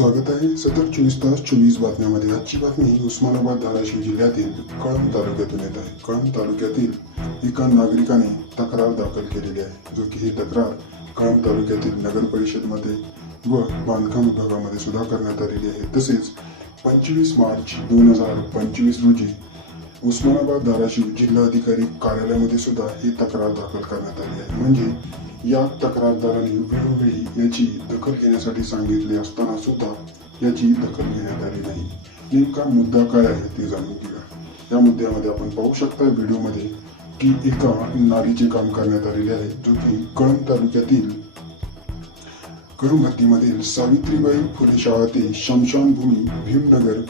स्वागत आहे सतर 24 तास 24 बातम्यामध्ये। आजची बातमी उस्मानाबाद धाराशिव जिल्ह्यातील कळंब तालुक्यातून येत आहे। कळंब तालुक्यातील एका नागरिकाने तक्रार दाखल केलेली आहे, जो की ही तक्रार कळंब तालुक्यातील नगर परिषदमध्ये व बांधकाम विभागामध्ये सुद्धा करण्यात आलेली आहे। तसेच 25 मार्च 2025 रोजी उस्मानाबाद धाराशिव जिल्हाधिकारी कार्यालयामध्ये सुद्धा ही तक्रार दाखल करण्यात आली आहे। म्हणजे या तक्रारदाराने वेळोवेळी याची दखल घेण्यासाठी सांगितले असताना सुद्धा याची दखल घेण्यात आली नाही। नेमका मुद्दा काय आहे ते जाणून घेऊया। या मुद्द्यामध्ये आपण पाहू शकता व्हिडिओमध्ये की एका नालीचे काम करण्यात आलेले आहे, जो की कळंब तालुक्यातील कळंब हद्दीमधील सावित्रीबाई फुले शाळा ते शमशानभूमी भीमनगर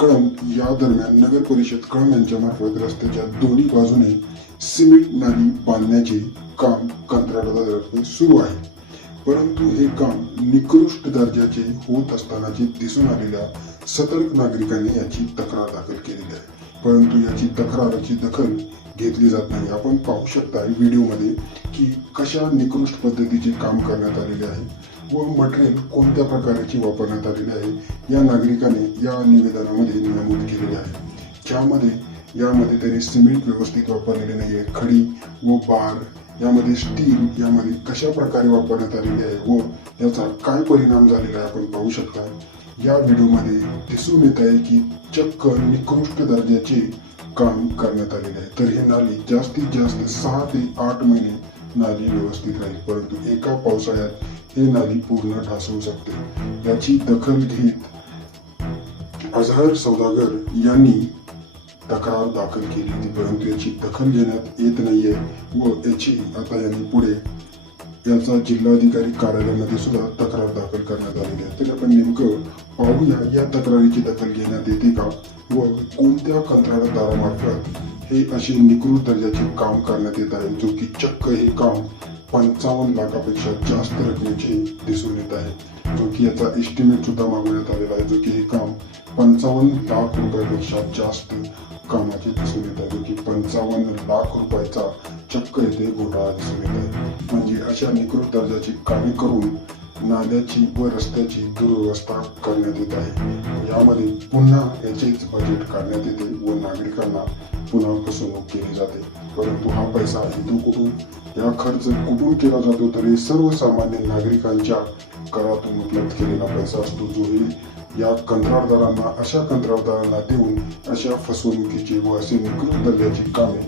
कळंब या दरम्यान नगर परिषद कळंब यांच्या मार्फत रस्त्याच्या दोन्ही बाजूने सिमेंट नाली बांधण्याचे काम कंत्राटदारातर्फे सुरू आहे। परंतु हे काम निकृष्ट दर्जाचे होत असतानाचे दिसून आलेल्या सतर्क नागरिकांनी याची तक्रार दाखल केलेली आहे, परंतु याची तक्राराची दखल घेतली जात नाही। आपण पाहू शकता व्हिडिओमध्ये की कशा निकृष्ट पद्धतीचे काम करण्यात आलेले आहे व मटेरियल कोणत्या प्रकारचे वापरण्यात आलेले आहे या नागरिकाने या निवेदनामध्ये नमूद केलेले आहे। यामध्ये त्यांनी सिमेंट व्यवस्थित वापरलेले नाहीये, खडी व बार यामध्ये स्टील यामध्ये कशा प्रकारे वापरण्यात आलेले आहे व याचा काय परिणाम झालेला आहे आपण पाहू शकता। या व्हिडिओमध्ये दिसून येत आहे की चक्क निकृष्ट दर्जाचे काम करण्यात आलेले आहे। तर ही नाली जास्तीत जास्त 6 ते 8 महिने नाली व्यवस्थित राहील, परंतु एका पावसाळ्यात ही नाली पूर्ण ढासळू शकते। याची दखल घेत अजहर सौदागर यांनी तक्रार दाखल केली होती, परंतु याची दखल घेण्यात येत नाहीये व याची आता यांनी पुढे याचा जिल्हाधिकारी कार्यालयामध्ये सुद्धा तक्रार दाखल करण्यात आलेली आहे। तर आपण नेमकं पाहूया या तक्रारीची दखल घेण्यात येते का व कोणत्या कंत्राटदारामार्फत हे असे निकृष्ट दर्जाचे काम करण्यात येत आहे, जो की चक्क हे काम 55 लाखापेक्षा जास्त रकमेचे दिसून येत आहे, जो की याचा एस्टिमेट सुद्धा मागवण्यात आलेला आहे, जो की हे काम 55 लाख रुपयापेक्षा जास्त कामाचे दिसून येत आहे, जो की 55 लाख रुपयाचा चक्क येथे घोटाळा दिसून येत आहे। म्हणजे अशा निकृष्ट दर्जाची कामे करून नाल्याची व रस्त्याची दुर्व्यवस्था करण्यात येत आहे। यामध्ये पुन्हा याचेच बजेट काढण्यात येते व नागरिकांना पुन्हा फसवणूक केली जाते, परंतु हा पैसा इथून कुठून या खर्च कुठून केला जातो, तर सर्वसामान्य नागरिकांच्या करातून उपलब्ध केलेला पैसा असतो, जो या कंत्राटदारांना अशा कंत्राटदारांना देऊन अशा फसवणुकीची व असे निकृष्ट दर्जाची कामे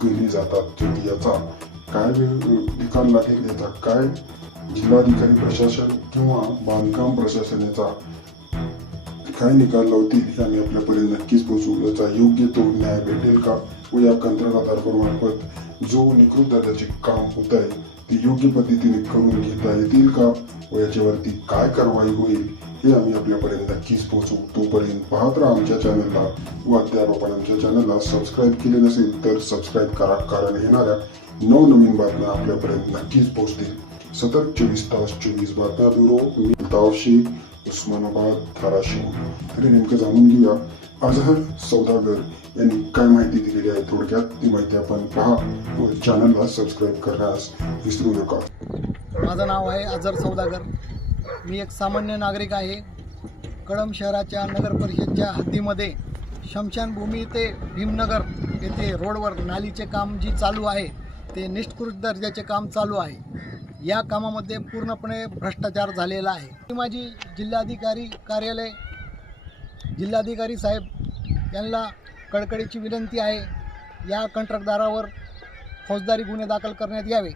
केली जातात। जो की याचा काय निकाल लागेल, याचा काय जिल्हाधिकारी प्रशासन किंवा बांधकाम प्रशासन याचा काय निकाल लावतील हे आम्ही आपल्यापर्यंत नक्कीच पोहोचू। याचा योग्य तो न्याय भेटेल का व या कंत्राटदारामार्फत जो निकृष्ट दर्जाचे काम होत आहे ते योग्य पद्धतीने करून घेता येतील का व याच्यावरती काय कारवाई होईल हे आम्ही आपल्यापर्यंत नक्कीच पोहोचू। तोपर्यंत पाहत राहा आमच्या चॅनलला व अद्याप आपण आमच्या चॅनलला सबस्क्राईब केले नसेल तर सबस्क्राईब करा, कारण येणाऱ्या नवनवीन बातम्या आपल्यापर्यंत नक्कीच पोहोचतील। सतत 24 तास 24 बातम्या ब्युरो, मी अल्ताफ शेख, उस्मानाबाद धाराशिव। तरी नेमकं जाणून घेऊया अजहर सौदागर यांनी काय माहिती दिलेली आहे। थोडक्यात ती माहिती आपण पहा व चॅनलला सबस्क्राईब करण्यास विसरू नका। माझं नाव आहे अजहर सौदागर। मी एक सामान्य नागरिक आहे। कळंब शहराच्या नगर परिषदच्या हद्दीमध्ये शमशानभूमी ते भीमनगर येथे रोडवर नालीचे काम जी चालू आहे ते निकृष्ट दर्जाचे काम चालू आहे। या कामामध्ये पूर्णपणे भ्रष्टाचार झालेला आहे। माझी जिल्हाधिकारी कार्यालय जिल्हाधिकारी साहेब यांना कळकळीची विनंती आहे, या कंत्राटदारावर फौजदारी गुन्हे दाखल करण्यात यावे।